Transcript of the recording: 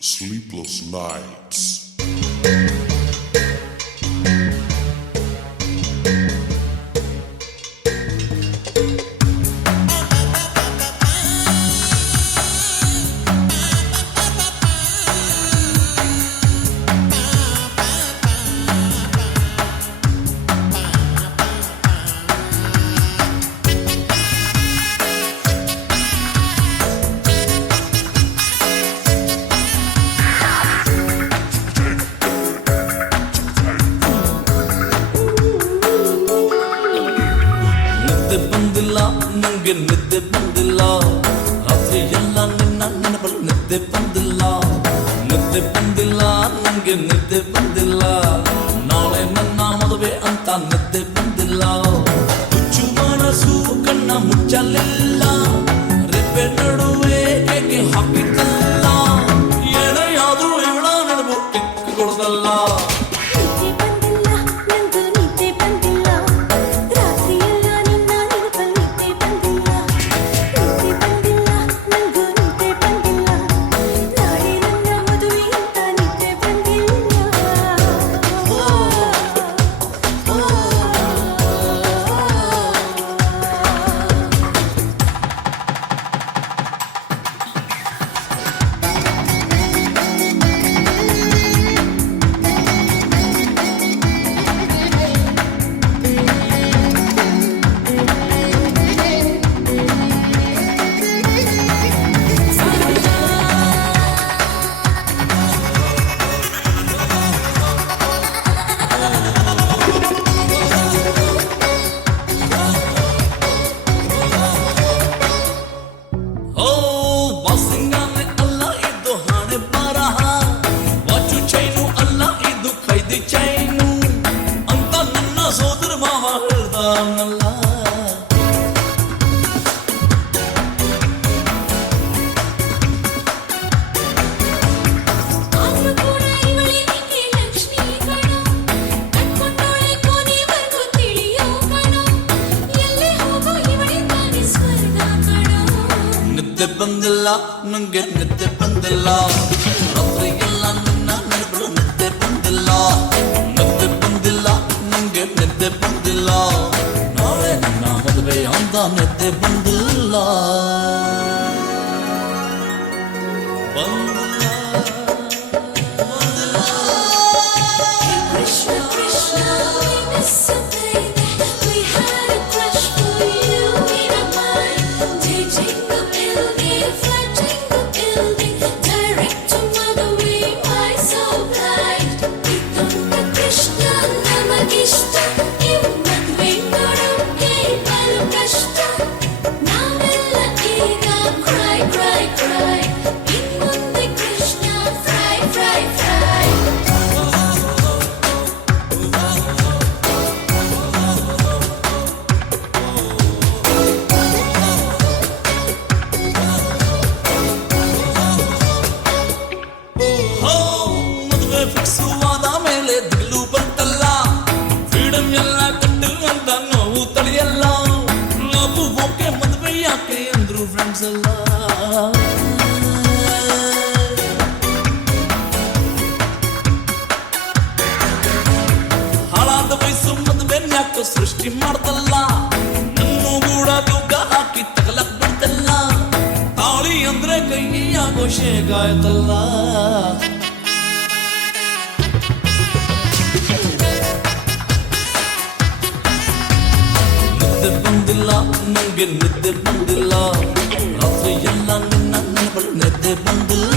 Sleepless nights. ನಂಗೆ ನಿದ್ದೆ ಬಂದಿಲ್ಲ ರಾತ್ರಿ ಎಲ್ಲ ನಿನ್ನ ನೆನಪಲ್ಲಿ ನಿದ್ದೆ ಬಂದಿಲ್ಲ ನಂಗೆ ನಿದ್ದೆ ಬಂದಿಲ್ಲ ನಾಳೆ ನನ್ನ ಮದುವೆ ಅಂತ ನಿದ್ದೆ ಬಂದಿಲ್ಲ ಹುಚ್ಚು ಮನಸ್ಸು ಕಣ್ಣ ಮುಚ್ಚಲಿಲ್ಲ ರೆಪ್ಪೆ ನಡುವೆ ಏಕೆ ಹಾಕಿದ್ದಲ್ಲ ಏನೆಯಾದ್ರೂ ಇವಳ ನೆನಪು ಇಕ್ಕುಕೊಳ್ಳಲ್ಲ ನಿದ್ದೆ ಬಂದಿಲ್ಲ ನಂಗೆ ನಿದ್ದೆ ಬಂದಿಲ್ಲ ರಾತ್ರಿ ಎಲ್ಲ ನಿನ್ನ ನೆನಪು ನಿದ್ದೆ ಬಂದಿಲ್ಲ ನಂಗೆ ನಿದ್ದೆ ಬಂದಿಲ್ಲ ನಾಳೆ ನನ್ನ ಮದುವೆ ಅಂತ ನಿದ್ದೆ ಬಂದಿಲ್ಲ Friends alive. ಹಾಳಾದ ವಯಸ್ಸು ಮದುವೆ ಯಾಕೆ ಸೃಷ್ಟಿ ಮಾಡ್ತಲ್ಲ ನನ್ನೂ ಕೂಡ ತೂಕ ಹಾಕಿ ತಗಲಕ್ ಬಿಡ್ತಲ್ಲ ತಾಳಿ ಅಂದ್ರೆ ಕೈ ಆಗೋ ಶೇಗಾಯ್ತಲ್ಲ ನಿದ್ದೆ ಬಂದಿಲ್ಲ ನಂಗೆ ನಿದ್ದೆ ಬಂದಿಲ್ಲ ರಾತ್ರಿ ಎಲ್ಲ ನಿನ್ನ ನೆನಪಲ್ಲಿ ನಿದ್ದೆ ಬಂದಿಲ್ಲ